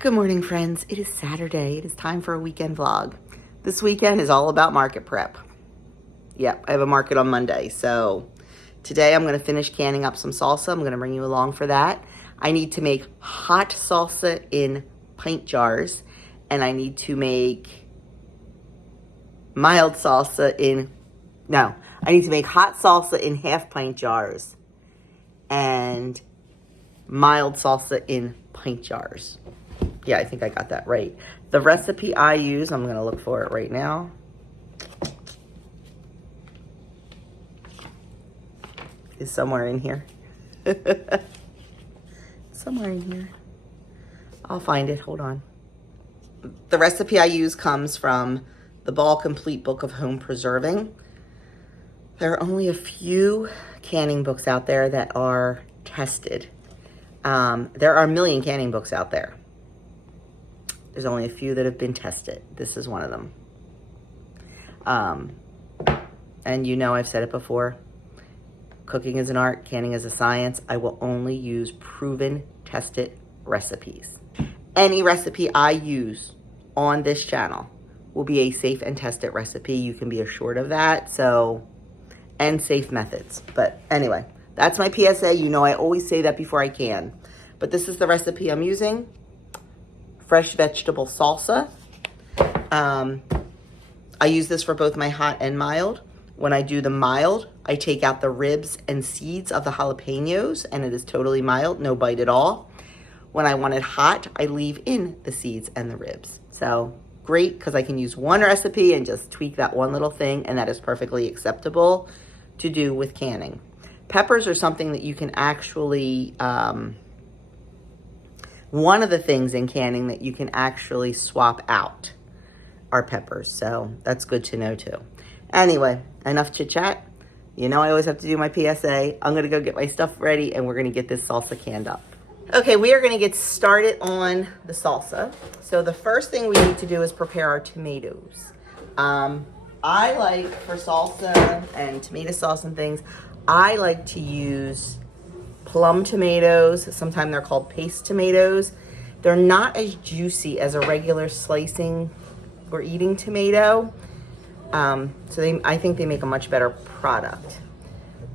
Good morning, friends. It is Saturday. It is time for a weekend vlog. This weekend is all about market prep. Yep, I have a market on Monday. So today I'm going to finish canning up some salsa. I'm going to bring you along for that. I need to make hot salsa in pint jars, and I need to make mild salsa in, no, I need to make hot salsa in half pint jars and mild salsa in pint jars. Yeah, I think I got that right. The recipe I use, I'm going to look for it right now. Is somewhere in here. Somewhere in here. I'll find it. Hold on. The recipe I use comes from the Ball Complete Book of Home Preserving. There are only a few canning books out there that are tested. There are a million canning books out there. There's only a few that have been tested. This is one of them. And you know I've said it before. Cooking is an art, canning is a science. I will only use proven, tested recipes. Any recipe I use on this channel will be a safe and tested recipe. You can be assured of that. So, and safe methods. But anyway, that's my PSA. You know I always say that before I can. But this is the recipe I'm using. Fresh vegetable salsa. I use this for both my hot and mild. When I do the mild, I take out the ribs and seeds of the jalapenos, and it is totally mild, no bite at all. When I want it hot, I leave in the seeds and the ribs. So great, because I can use one recipe and just tweak that one little thing, and that is perfectly acceptable to do with canning. Peppers are something that you can actually, one of the things in canning that you can actually swap out are peppers. So that's good to know too. Anyway, enough chit chat. You know I always have to do my PSA. I'm going to go get my stuff ready and we're going to get this salsa canned up. Okay, we are going to get started on the salsa. So the first thing we need to do is prepare our tomatoes. I like, for salsa and tomato sauce and things, I like to use plum tomatoes. Sometimes they're called paste tomatoes. They're not as juicy as a regular slicing or eating tomato. I think they make a much better product.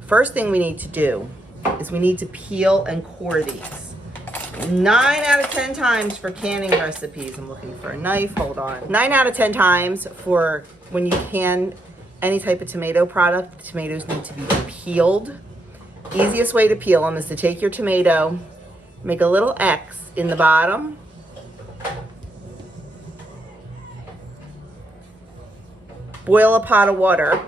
First thing we need to do is we need to peel and core these. 9 out of 10 times for canning recipes, I'm looking for a knife, hold on. 9 out of 10 times for when you can any type of tomato product, the tomatoes need to be peeled. Easiest way to peel them is to take your tomato, make a little X in the bottom, boil a pot of water,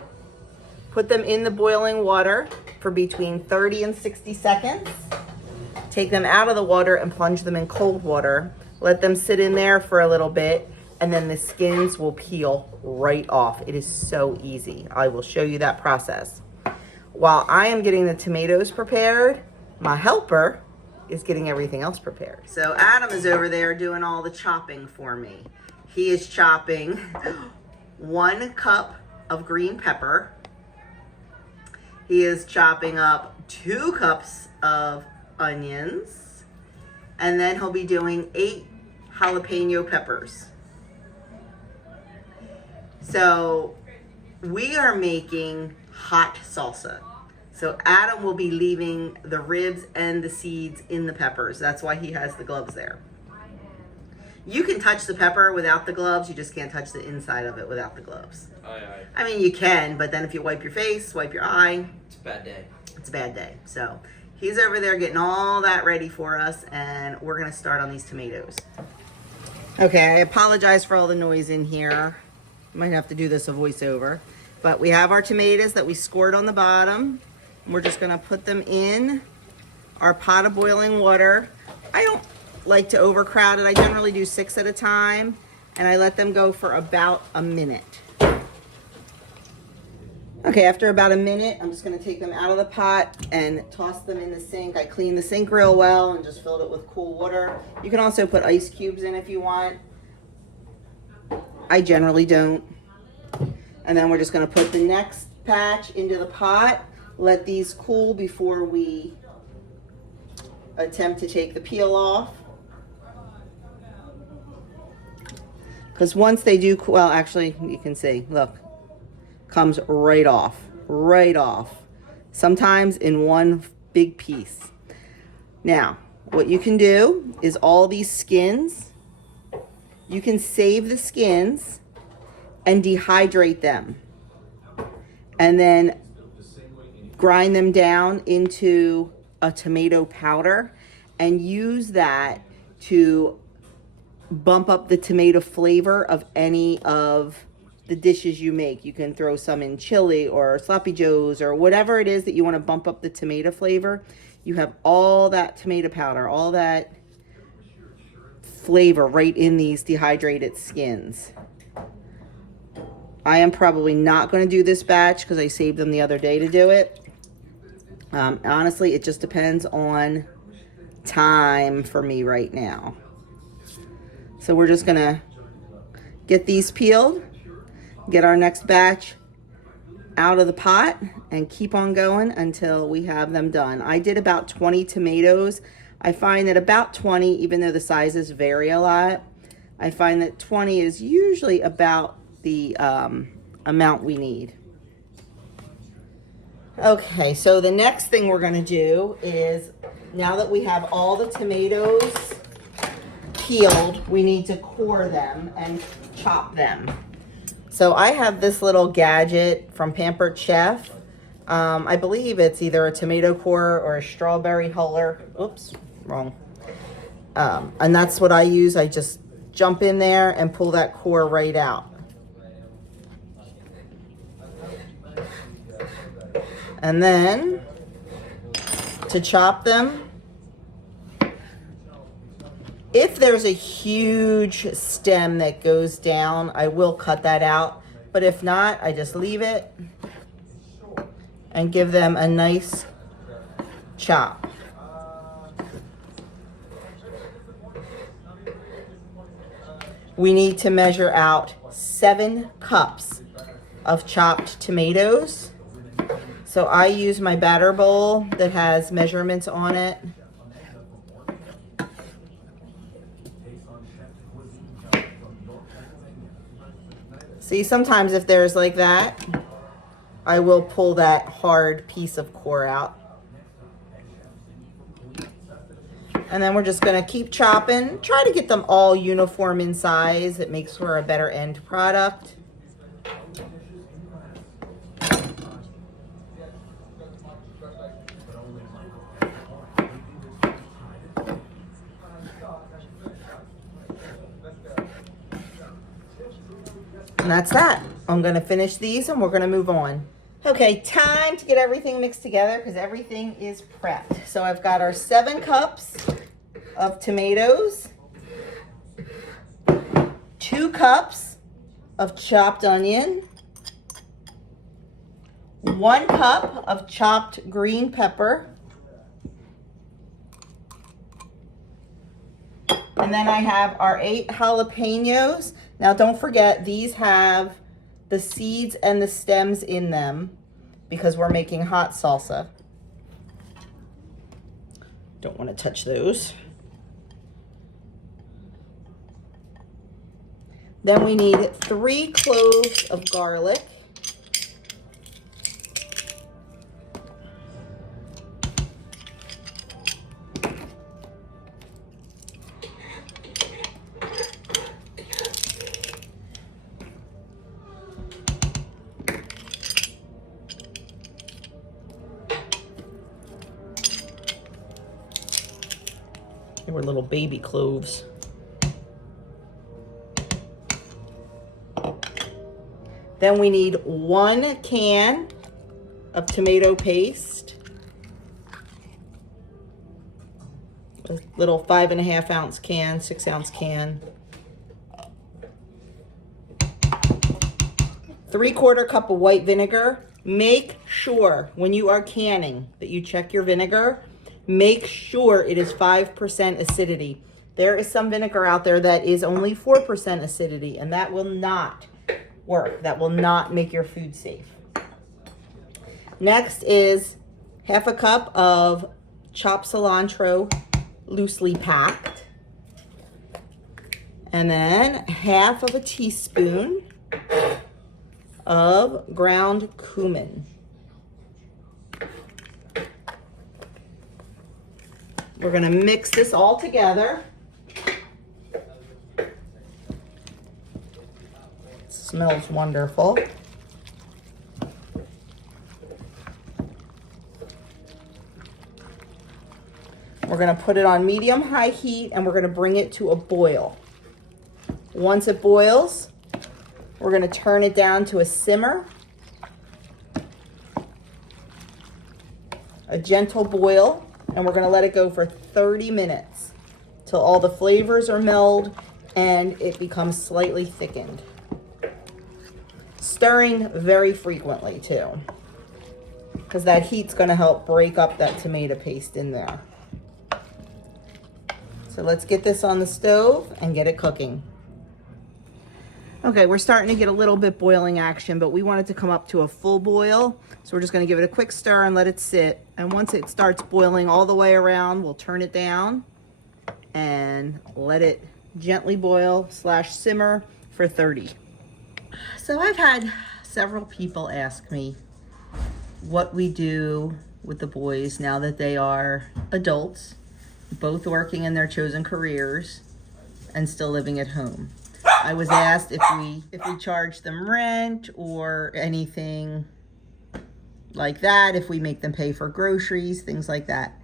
put them in the boiling water for between 30 and 60 seconds, take them out of the water and plunge them in cold water, let them sit in there for a little bit, and then the skins will peel right off. It is so easy. I will show you that process. While I am getting the tomatoes prepared, my helper is getting everything else prepared. So Adam is over there doing all the chopping for me. He is chopping 1 cup of green pepper. He is chopping up 2 cups of onions. And then he'll be doing 8 jalapeno peppers. So we are making hot salsa. So Adam will be leaving the ribs and the seeds in the peppers. That's why he has the gloves there. You can touch the pepper without the gloves. You just can't touch the inside of it without the gloves. Aye. I mean, you can, but then if you wipe your face, wipe your eye. It's a bad day. It's a bad day. So he's over there getting all that ready for us, and we're going to start on these tomatoes. Okay, I apologize for all the noise in here. Might have to do this a voiceover. But we have our tomatoes that we scored on the bottom. We're just going to put them in our pot of boiling water. I don't like to overcrowd it. I generally do 6 at a time, and I let them go for about a minute. Okay, after about a minute, I'm just going to take them out of the pot and toss them in the sink. I cleaned the sink real well and just filled it with cool water. You can also put ice cubes in if you want. I generally don't. And then we're just going to put the next batch into the pot. Let these cool before we attempt to take the peel off. Because once they do, well, actually, you can see, look, comes right off, right off. Sometimes in one big piece. Now, what you can do is all these skins, you can save the skins and dehydrate them. And then grind them down into a tomato powder and use that to bump up the tomato flavor of any of the dishes you make. You can throw some in chili or sloppy joes or whatever it is that you want to bump up the tomato flavor. You have all that tomato powder, all that flavor right in these dehydrated skins. I am probably not going to do this batch because I saved them the other day to do it. Honestly, it just depends on time for me right now. So we're just going to get these peeled, get our next batch out of the pot, and keep on going until we have them done. I did about 20 tomatoes. I find that about 20, even though the sizes vary a lot, I find that 20 is usually about the amount we need. Okay, so the next thing we're going to do is, now that we have all the tomatoes peeled, we need to core them and chop them. So I have this little gadget from Pampered Chef. I believe it's either a tomato core or a strawberry huller. Oops, wrong. And that's what I use. I just jump in there and pull that core right out. And then to chop them, if there's a huge stem that goes down, I will cut that out. But if not, I just leave it and give them a nice chop. We need to measure out 7 cups of chopped tomatoes. So I use my batter bowl that has measurements on it. See, sometimes if there's like that, I will pull that hard piece of core out. And then we're just gonna keep chopping, try to get them all uniform in size. It makes for a better end product. And that's that. I'm gonna finish these and we're gonna move on. Okay, time to get everything mixed together because everything is prepped. So I've got our 7 cups of tomatoes, 2 cups of chopped onion, 1 cup of chopped green pepper, and then I have our 8 jalapenos. Now don't forget, these have the seeds and the stems in them because we're making hot salsa. Don't want to touch those. Then we need 3 cloves of garlic. They were little baby cloves. Then we need 1 can of tomato paste. A little 5.5 ounce can, 6 ounce can. 3/4 cup of white vinegar. Make sure when you are canning that you check your vinegar. Make sure it is 5% acidity. There is some vinegar out there that is only 4% acidity, and that will not work. That will not make your food safe. Next is 1/2 cup of chopped cilantro, loosely packed. And then 1/2 teaspoon of ground cumin. We're gonna mix this all together. It smells wonderful. We're gonna put it on medium-high heat and we're gonna bring it to a boil. Once it boils, we're gonna turn it down to a simmer. A gentle boil, and we're gonna let it go for 30 minutes till all the flavors are melded and it becomes slightly thickened. Stirring very frequently too, because that heat's gonna help break up that tomato paste in there. So let's get this on the stove and get it cooking. Okay, we're starting to get a little bit boiling action, but we want it to come up to a full boil. So we're just gonna give it a quick stir and let it sit. And once it starts boiling all the way around, we'll turn it down and let it gently boil / simmer for 30. So I've had several people ask me what we do with the boys now that they are adults, both working in their chosen careers and still living at home. I was asked if we charge them rent or anything like that, if we make them pay for groceries, things like that.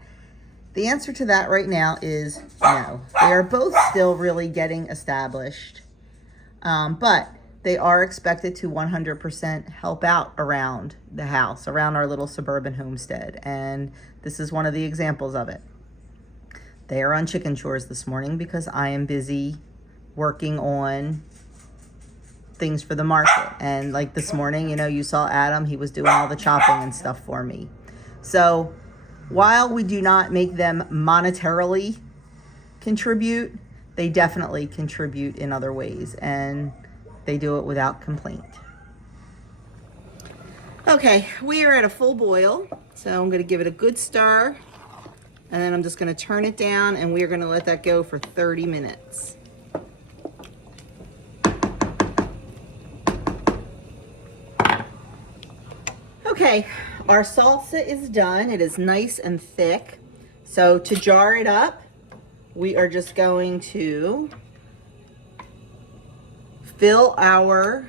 The answer to that right now is no. They are both still really getting established, but they are expected to 100% help out around the house, around our little suburban homestead, and this is one of the examples of it. They are on chicken chores this morning because I am busy working on things for the market. And like this morning, you know, you saw Adam, he was doing all the chopping and stuff for me. So while we do not make them monetarily contribute, they definitely contribute in other ways, and they do it without complaint. Okay, we are at a full boil, so I'm gonna give it a good stir, and then I'm just gonna turn it down, and we're gonna let that go for 30 minutes. Okay, our salsa is done. It is nice and thick. So to jar it up, we are just going to fill our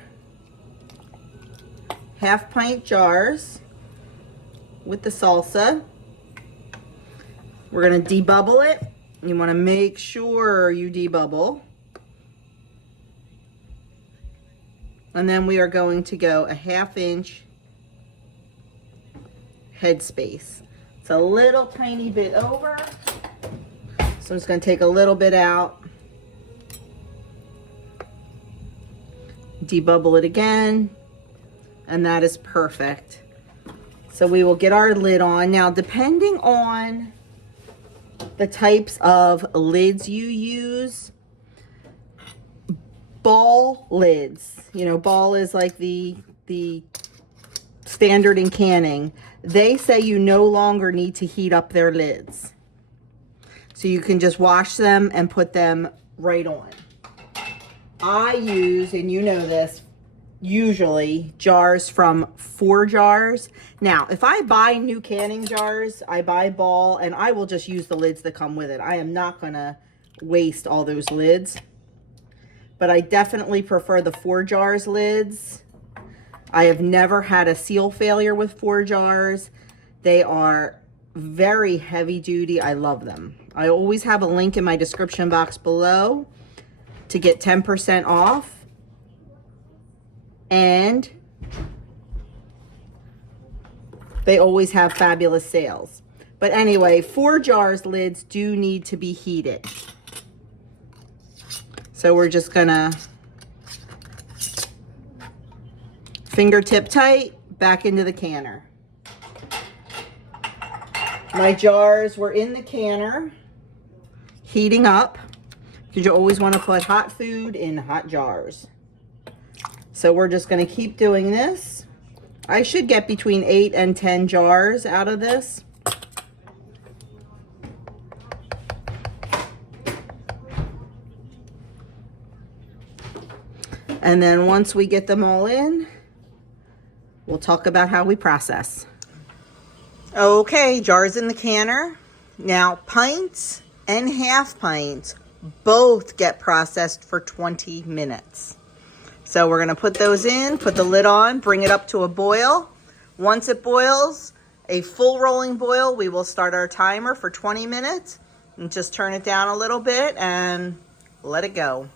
1/2 pint jars with the salsa. We're gonna debubble it. You wanna make sure you debubble. And then we are going to go a 1/2 inch headspace. It's a little tiny bit over. So I'm just gonna take a little bit out. Debubble it again. And that is perfect. So we will get our lid on. Now, depending on the types of lids you use, ball lids, you know, ball is like the standard in canning. They say you no longer need to heat up their lids. So you can just wash them and put them right on. I use, and you know this, usually jars from 4 jars. Now, if I buy new canning jars, I buy ball, and I will just use the lids that come with it. I am not gonna waste all those lids. But I definitely prefer the 4 jars lids. I have never had a seal failure with 4 jars. They are very heavy duty. I love them. I always have a link in my description box below to get 10% off. And they always have fabulous sales. But anyway, 4 jars lids do need to be heated. So we're just gonna fingertip tight back into the canner. My jars were in the canner, heating up, because you always want to put hot food in hot jars. So we're just going to keep doing this. I should get between 8 and 10 jars out of this. And then once we get them all in, we'll talk about how we process. Okay, jars in the canner. Now, pints and half pints both get processed for 20 minutes. So we're gonna put those in, put the lid on, bring it up to a boil. Once it boils, a full rolling boil, we will start our timer for 20 minutes and just turn it down a little bit and let it go.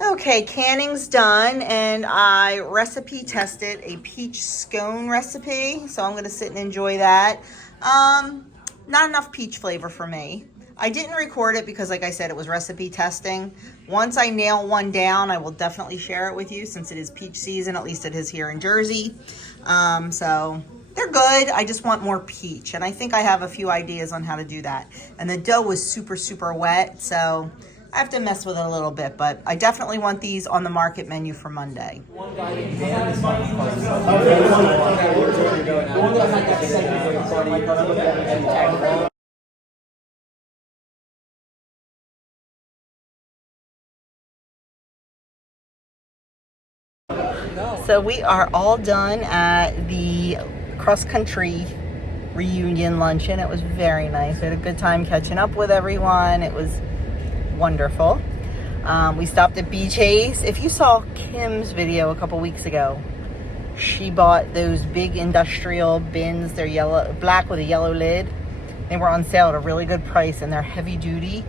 Okay, canning's done, and I recipe tested a peach scone recipe, so I'm gonna sit and enjoy that. Not enough peach flavor for me. I didn't record it because, like I said, it was recipe testing. Once I nail one down, I will definitely share it with you since it is peach season, at least it is here in Jersey. So they're good. I just want more peach, and I think I have a few ideas on how to do that. And the dough was super, super wet, so I have to mess with it a little bit, but I definitely want these on the market menu for Monday. So we are all done at the cross-country reunion luncheon. It was very nice. We had a good time catching up with everyone. It was wonderful. We stopped at BJ's. If you saw Kim's video a couple weeks ago, she bought those big industrial bins. They're yellow, black with a yellow lid. They were on sale at a really good price, and they're heavy duty.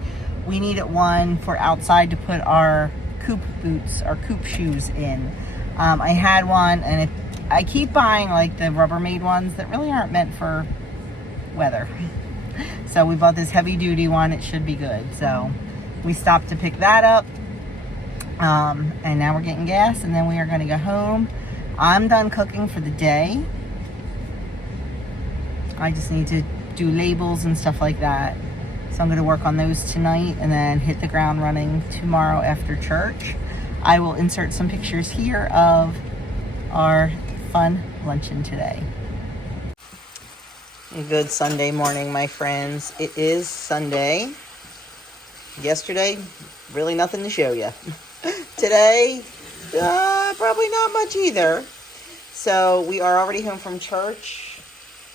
We needed one for outside to put our coop boots, our coop shoes in. I had one, and I keep buying like the Rubbermaid ones that really aren't meant for weather. So we bought this heavy duty one. It should be good. So we stopped to pick that up. And now we're getting gas, and then we are going to go home. I'm done cooking for the day. I just need to do labels and stuff like that. So I'm going to work on those tonight and then hit the ground running tomorrow after church. I will insert some pictures here of our fun luncheon today. A good Sunday morning, my friends. It is Sunday. Yesterday, really nothing to show you. Today, probably not much either. So we are already home from church.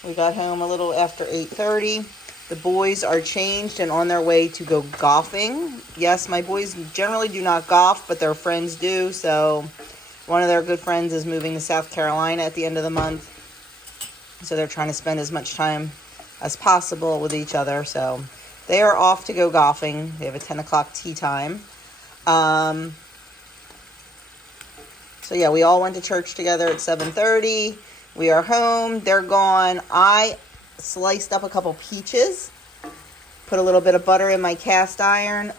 We got home a little after 8:30. The boys are changed and on their way to go golfing. Yes, my boys generally do not golf, but their friends do. So one of their good friends is moving to South Carolina at the end of the month. So they're trying to spend as much time as possible with each other. So they are off to go golfing. They have a 10 o'clock tea time. So yeah, we all went to church together at 7:30. We are home. They're gone. I sliced up a couple peaches, put a little bit of butter in my cast iron,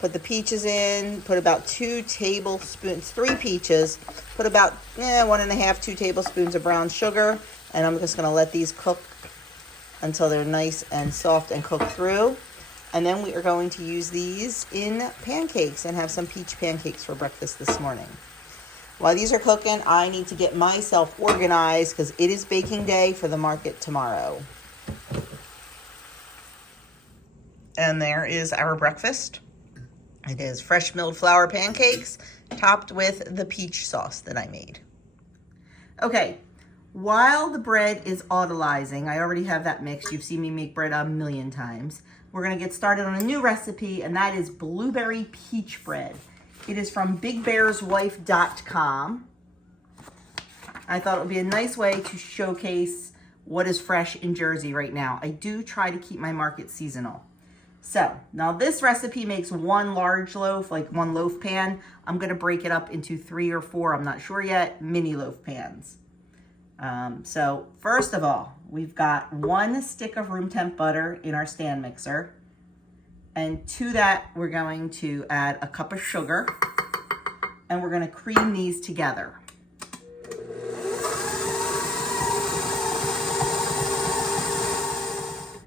put the peaches in, put about 2 tablespoons, 3 peaches, put about 1.5, 2 tablespoons of brown sugar, and I'm just going to let these cook until they're nice and soft and cooked through. And then we are going to use these in pancakes and have some peach pancakes for breakfast this morning. While these are cooking, I need to get myself organized because it is baking day for the market tomorrow. And there is our breakfast. It is fresh milled flour pancakes topped with the peach sauce that I made. Okay, while the bread is autolyzing, I already have that mixed. You've seen me make bread a million times. We're going to get started on a new recipe, and that is blueberry peach bread. It is from bigbearswife.com. I thought it would be a nice way to showcase what is fresh in Jersey right now. I do try to keep my market seasonal. So now this recipe makes 1 large loaf, like 1 loaf pan. I'm going to break it up into 3 or 4, I'm not sure yet, mini loaf pans. So first of all, we've got 1 stick of room temp butter in our stand mixer. And to that, we're going to add a cup of sugar, and we're going to cream these together.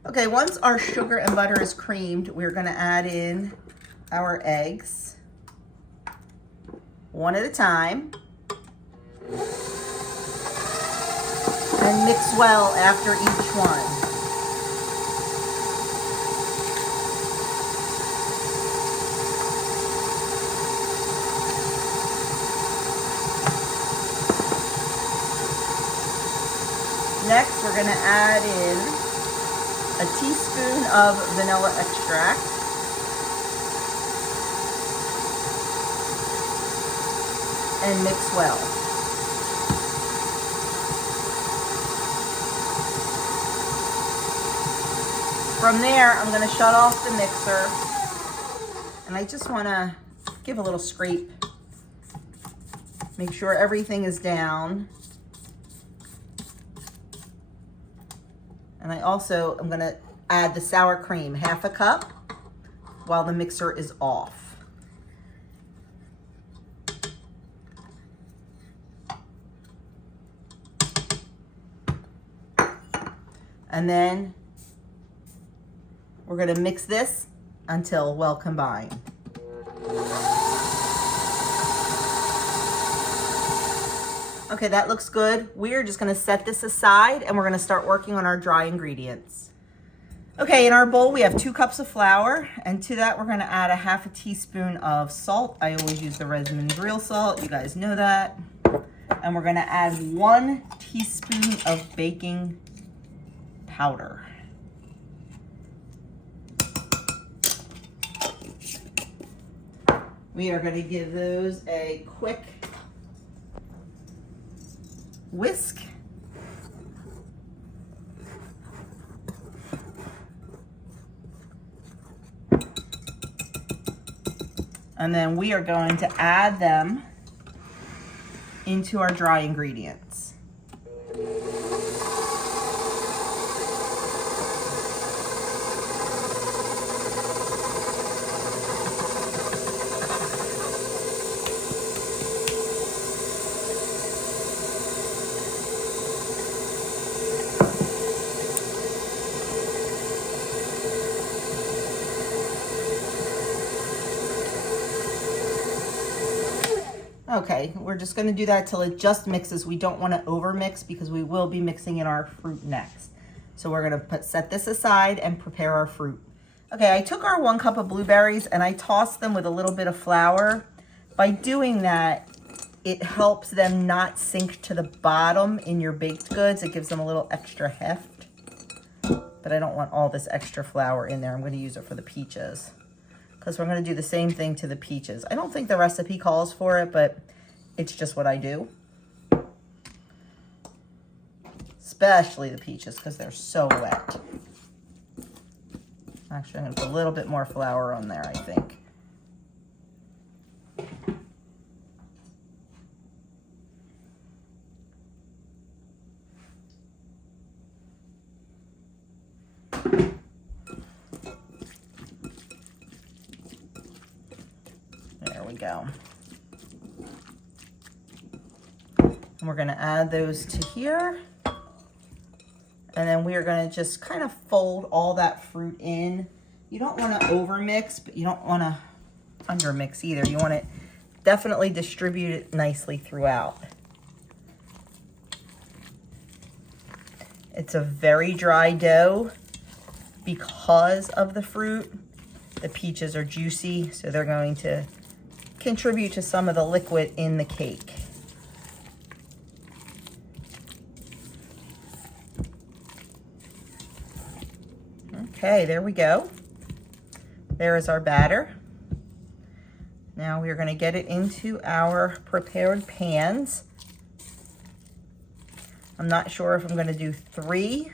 Okay, once our sugar and butter is creamed, we're going to add in our eggs, 1 at a time, and mix well after each one. we're gonna add in a teaspoon of vanilla extract. And mix well. From there, I'm gonna shut off the mixer, and I just wanna give a little scrape. Make sure everything is down. And I also am gonna add the sour cream, 1/2 cup, while the mixer is off. And then we're gonna mix this until well combined. Okay, that looks good. We're just gonna set this aside and we're gonna start working on our dry ingredients. Okay, in our bowl we have 2 cups of flour, and to that we're gonna add a 1/2 teaspoon of salt. I always use the Resmond real salt, you guys know that. And we're gonna add 1 teaspoon of baking powder. We are going to give those a quick whisk. And then we are going to add them into our dry ingredients. Okay, we're just gonna do that till it just mixes. We don't wanna over mix because we will be mixing in our fruit next. So we're gonna set this aside and prepare our fruit. Okay, I took our 1 cup of blueberries and I tossed them with a little bit of flour. By doing that, it helps them not sink to the bottom in your baked goods. It gives them a little extra heft. But I don't want all this extra flour in there. I'm gonna use it for the peaches, because we're going to do the same thing to the peaches. I don't think the recipe calls for it, but it's just what I do. Especially the peaches, because they're so wet. Actually, I'm going to put a little bit more flour on there, I think. Go. And we're going to add those to here. And then we are going to just kind of fold all that fruit in. You don't want to over mix, but you don't want to under mix either. You want to definitely distribute it nicely throughout. It's a very dry dough because of the fruit. The peaches are juicy, so they're going to contribute to some of the liquid in the cake. Okay, there we go. There is our batter. Now we're going to get it into our prepared pans. I'm not sure if I'm going to do 3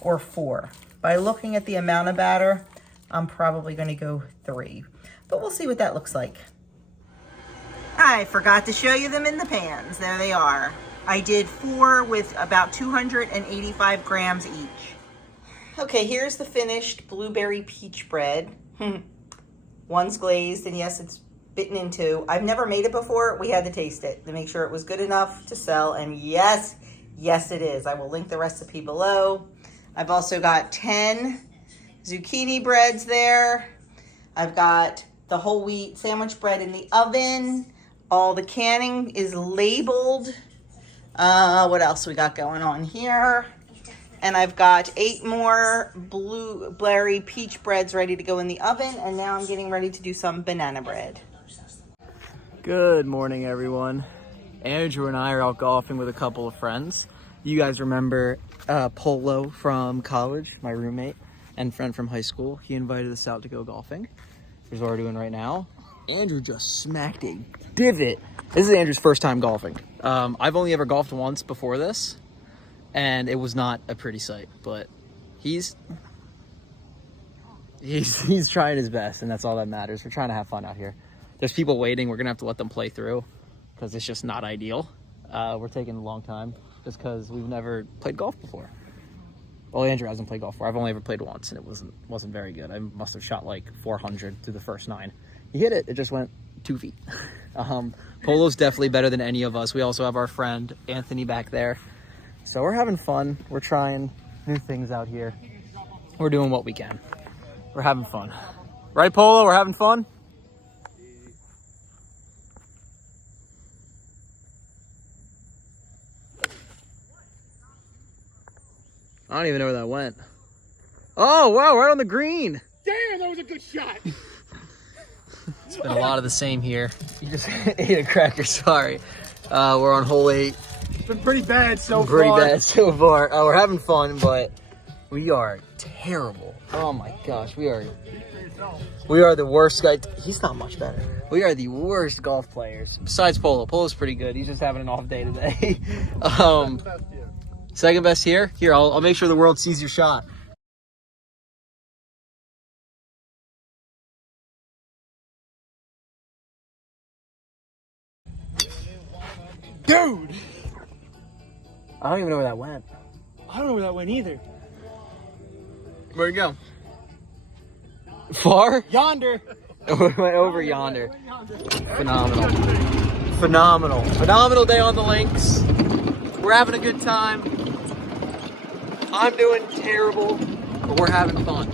or 4. By looking at the amount of batter, I'm probably going to go 3. But we'll see what that looks like. I forgot to show you them in the pans. There they are. I did 4 with about 285 grams each. Okay, here's the finished blueberry peach bread. One's glazed, and yes, it's bitten in 2. I've never made it before. We had to taste it to make sure it was good enough to sell, and yes, it is. I will link the recipe below. I've also got 10 zucchini breads there. I've got the whole wheat sandwich bread in the oven. All the canning is labeled. What else we got going on here? And I've got 8 more blueberry peach breads ready to go in the oven. And now I'm getting ready to do some banana bread. Good morning, everyone. Andrew and I are out golfing with a couple of friends. You guys remember Polo from college, my roommate and friend from high school. He invited us out to go golfing, which is what we're doing right now. Andrew just smacked a divot. This is Andrew's first time golfing. I've only ever golfed once before this, and it was not a pretty sight, but he's trying his best, and that's all that matters. We're trying to have fun out here. There's people waiting. We're gonna have to let them play through because it's just not ideal. We're taking a long time just because we've never played golf before. Well, Andrew hasn't played golf before. I've only ever played once, and it wasn't very good. I must have shot like 400 through the first 9. He hit it. It just went 2 feet. Polo's definitely better than any of us. We also have our friend Anthony back there. So we're having fun. We're trying new things out here. We're doing what we can. We're having fun. Right, Polo? We're having fun? I don't even know where that went. Oh, wow, right on the green. Damn, that was a good shot. It's been a lot of the same here. You just ate a cracker, sorry. We're on hole 8. It's been pretty bad so far. Pretty bad so far. We're having fun, but we are terrible. Oh my gosh, we are the worst guy. He's not much better. We are the worst golf players. Besides Polo. Polo's pretty good. He's just having an off day today. Second best here? Here, I'll make sure the world sees your shot. Dude! I don't even know where that went. I don't know where that went either. Where'd it go? Far? Yonder. It went over yonder. Phenomenal. Phenomenal day on the links. We're having a good time. I'm doing terrible, but we're having fun.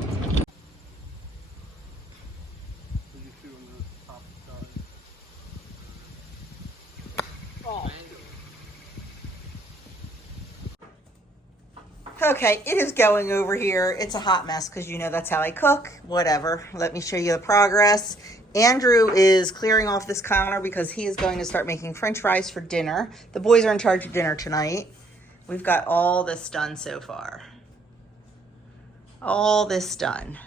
Okay, it is going over here. It's a hot mess because you know that's how I cook. Whatever. Let me show you the progress. Andrew is clearing off this counter because he is going to start making French fries for dinner. The boys are in charge of dinner tonight. We've got all this done so far. All this done.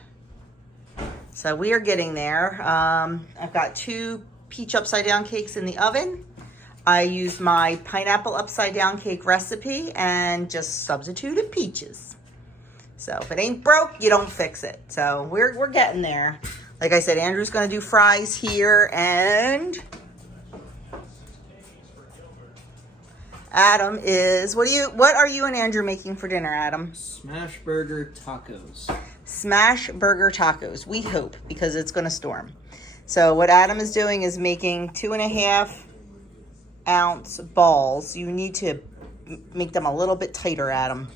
So we are getting there. I've got 2 peach upside down cakes in the oven. I used my pineapple upside down cake recipe and just substituted peaches. So if it ain't broke, you don't fix it. So we're getting there. Like I said, Andrew's gonna do fries here, and Adam is, what are you and Andrew making for dinner, Adam? Smash burger tacos. Smash burger tacos, we hope, because it's gonna storm. So what Adam is doing is making 2.5 ounce balls. You need to make them a little bit tighter, Adam,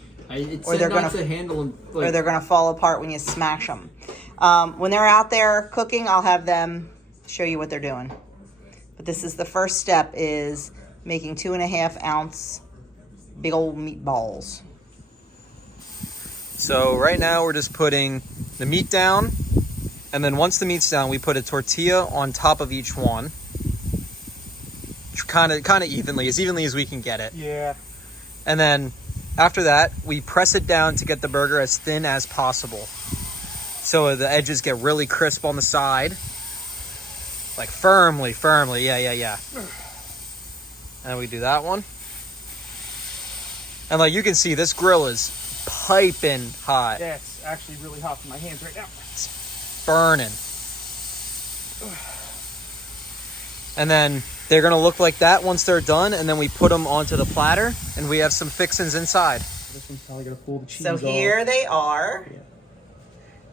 or they're gonna handle them, or they're gonna fall apart when you smash them. When they're out there cooking, I'll have them show you what they're doing. But this is the first step, is making 2.5 ounce big old meatballs. So right now we're just putting the meat down, and then once the meat's down, we put a tortilla on top of each one, kind of evenly as we can get it. Yeah. And then after that, we press it down to get the burger as thin as possible, so the edges get really crisp on the side, like firmly. Yeah. And we do that one. And like you can see, this grill is piping hot. Yeah, it's actually really hot for my hands right now. It's burning. And then they're gonna look like that once they're done, and then we put them onto the platter, and we have some fixins inside. This one's probably gonna pull the cheese So off. here they are.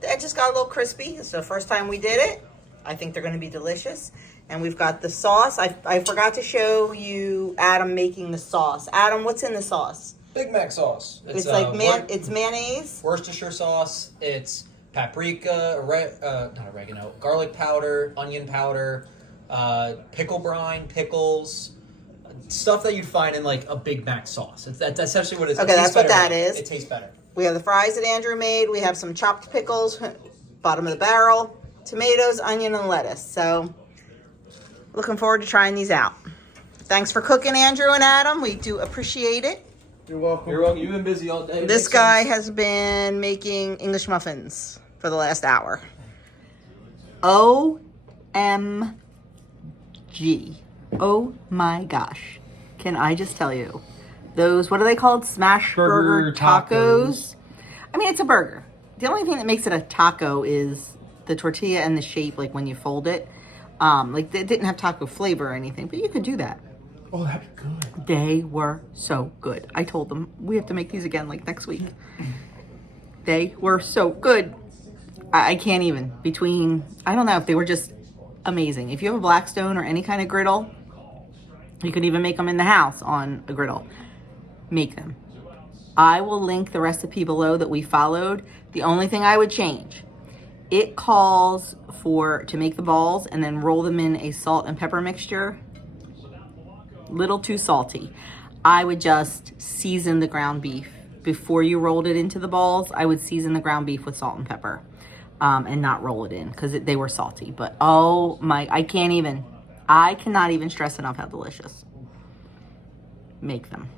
The edges got a little crispy. It's the first time we did it. I think they're going to be delicious. And we've got the sauce. I forgot to show you Adam making the sauce. Adam, what's in the sauce? Big Mac sauce. It's it's mayonnaise. Worcestershire sauce. It's paprika, not oregano, garlic powder, onion powder, pickle brine, pickles, stuff that you'd find in like a Big Mac sauce. That's essentially what it is. Okay, that's what that is. It tastes better. We have the fries that Andrew made. We have some chopped pickles, bottom of the barrel, tomatoes, onion, and lettuce. So looking forward to trying these out. Thanks for cooking, Andrew and Adam. We do appreciate it. You're welcome. You're welcome. You've been busy all day. This guy has been making English muffins for the last hour. OMG. Oh my gosh. Can I just tell you? Those, what are they called? Smash burger tacos. I mean, it's a burger. The only thing that makes it a taco is the tortilla and the shape, like when you fold it. Like, it didn't have taco flavor or anything, but you could do that. Oh, that'd be good. They were so good. I told them we have to make these again like next week. They were so good. I can't even. I don't know if they were just amazing. If you have a Blackstone or any kind of griddle, you could even make them in the house on a griddle. Make them. I will link the recipe below that we followed. The only thing I would change, it calls to make the balls and then roll them in a salt and pepper mixture. Little too salty. I would just season the ground beef. Before you rolled it into the balls, I would season the ground beef with salt and pepper and not roll it in because they were salty. But oh my, I cannot even stress enough how delicious. Make them.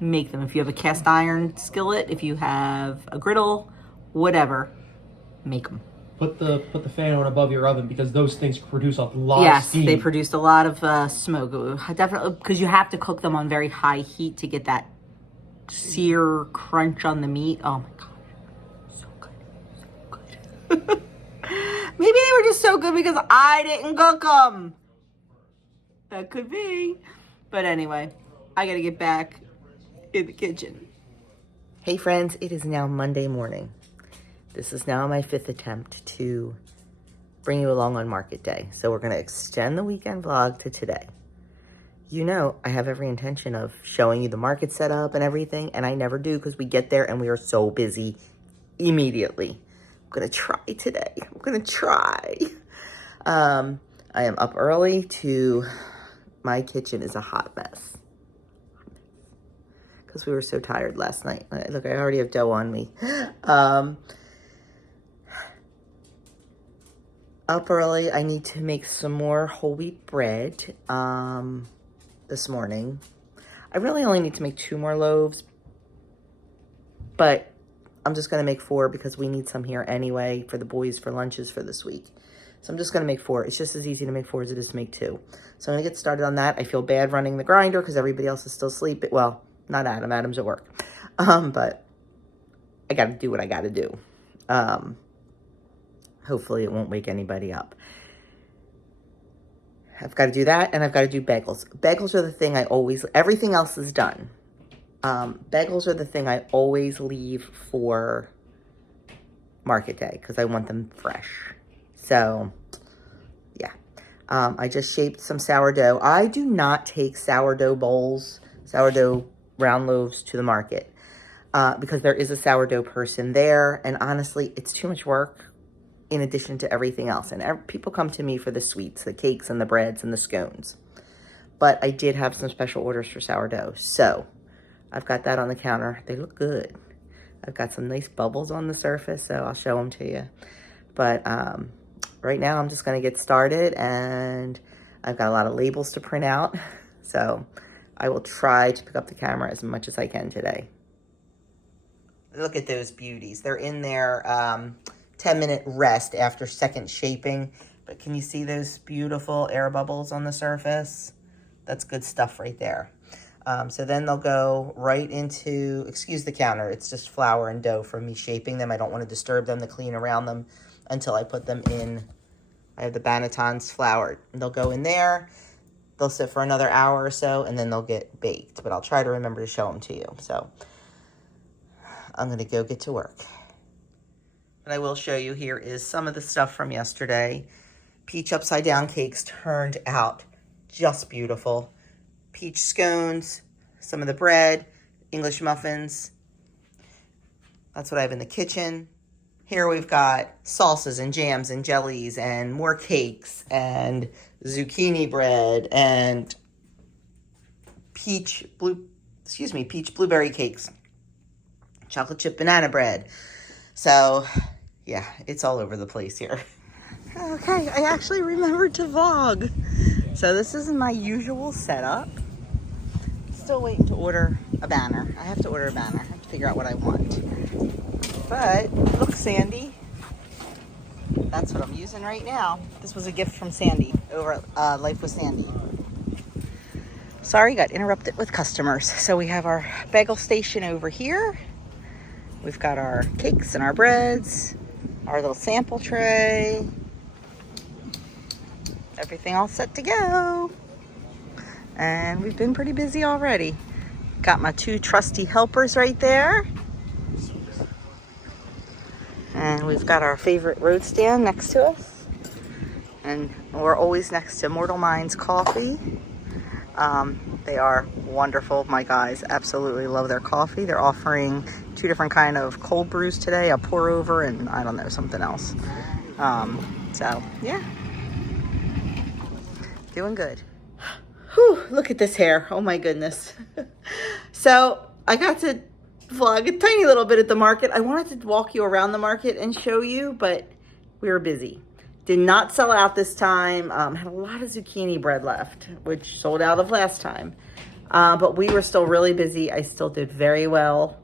If you have a cast iron skillet, if you have a griddle, whatever, make them. Put the fan on above your oven because those things produce a lot of steam. Yes, they produced a lot of smoke. Definitely, because you have to cook them on very high heat to get that sear crunch on the meat. Oh my gosh, so good. Maybe they were just so good because I didn't cook them. That could be. But anyway, I gotta get back in the kitchen. Hey friends, it is now Monday morning. This is now my 5th attempt to bring you along on market day. So we're gonna extend the weekend vlog to today. You know, I have every intention of showing you the market setup and everything, and I never do because we get there and we are so busy immediately. I'm gonna try today. I'm gonna try. I am up early my kitchen is a hot mess. Because we were so tired last night. Look, I already have dough on me. Up early, I need to make some more whole wheat bread this morning. I really only need to make 2 more loaves, but I'm just going to make 4 because we need some here anyway for the boys for lunches for this week. So I'm just going to make 4. It's just as easy to make 4 as it is to make 2. So I'm going to get started on that. I feel bad running the grinder because everybody else is still sleeping. Well, not Adam. Adam's at work. But I got to do what I got to do. Hopefully it won't wake anybody up. I've got to do that, and I've got to do bagels. Bagels are the thing everything else is done. Bagels are the thing I always leave for market day because I want them fresh. So, yeah. I just shaped some sourdough. I do not take sourdough round loaves to the market because there is a sourdough person there, and honestly, it's too much work in addition to everything else. And people come to me for the sweets, the cakes and the breads and the scones. But I did have some special orders for sourdough. So I've got that on the counter. They look good. I've got some nice bubbles on the surface, so I'll show them to you. But right now I'm just going to get started, and I've got a lot of labels to print out. So I will try to pick up the camera as much as I can today. Look at those beauties. They're in their 10-minute rest after second shaping. But can you see those beautiful air bubbles on the surface? That's good stuff right there. So then they'll go right into, excuse the counter, it's just flour and dough from me shaping them. I don't want to disturb them to clean around them until I put them in. I have the bannetons floured. They'll go in there. They'll sit for another hour or so, and then they'll get baked. But I'll try to remember to show them to you. So I'm going to go get to work. What I will show you here is some of the stuff from yesterday. Peach upside down cakes turned out just beautiful. Peach scones, some of the bread, English muffins. That's what I have in the kitchen. Here we've got salsas and jams and jellies and more cakes and zucchini bread and peach blueberry cakes, chocolate chip banana bread. So yeah, it's all over the place here. Okay, I actually remembered to vlog. So this is my usual setup. Still waiting to order a banner. I have to order a banner. I have to figure out what I want. But look, Sandy. That's what I'm using right now. This was a gift from Sandy over at Life with Sandy. Sorry, got interrupted with customers. So we have our bagel station over here. We've got our cakes and our breads, our little sample tray. Everything all set to go. And we've been pretty busy already. Got my 2 trusty helpers right there. And we've got our favorite road stand next to us. And we're always next to Mortal Minds Coffee. They are wonderful. My guys absolutely love their coffee. They're offering 2 different kind of cold brews today, a pour over and I don't know, something else. So yeah, doing good. Whew, look at this hair. Oh my goodness. So I got to vlog a tiny little bit at the market. I wanted to walk you around the market and show you, but we were busy. Did not sell out this time. Had a lot of zucchini bread left, which sold out of last time. But we were still really busy. I still did very well.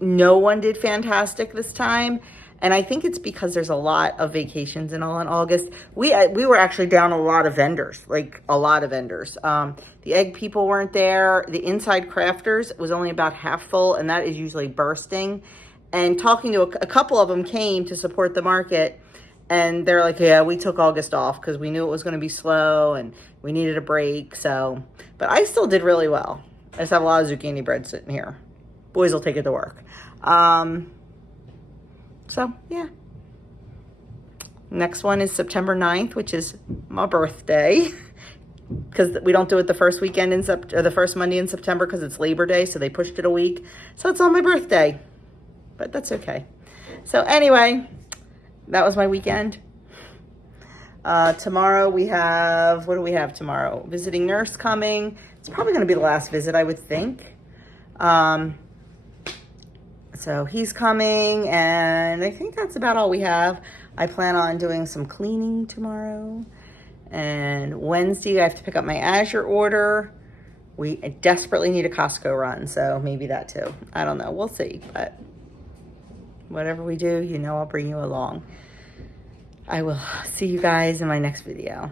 No one did fantastic this time. And I think it's because there's a lot of vacations and all in August. We were actually down a lot of vendors, like a lot of vendors. The egg people weren't there. The inside crafters was only about half full, and that is usually bursting. And talking to a couple of them came to support the market, and they're like, yeah, we took August off because we knew it was going to be slow and we needed a break. So, but I still did really well. I just have a lot of zucchini bread sitting here. Boys will take it to work. So, yeah. Next one is September 9th, which is my birthday. Because we don't do it the first weekend or the first Monday in September because it's Labor Day, so they pushed it a week. So it's on my birthday. But that's okay. So anyway, that was my weekend. Tomorrow we have, what do we have tomorrow? Visiting nurse coming. It's probably going to be the last visit, I would think. So he's coming, and I think that's about all we have. I plan on doing some cleaning tomorrow. And Wednesday, I have to pick up my Azure order. We desperately need a Costco run, so maybe that too. I don't know. We'll see. But whatever we do, you know I'll bring you along. I will see you guys in my next video.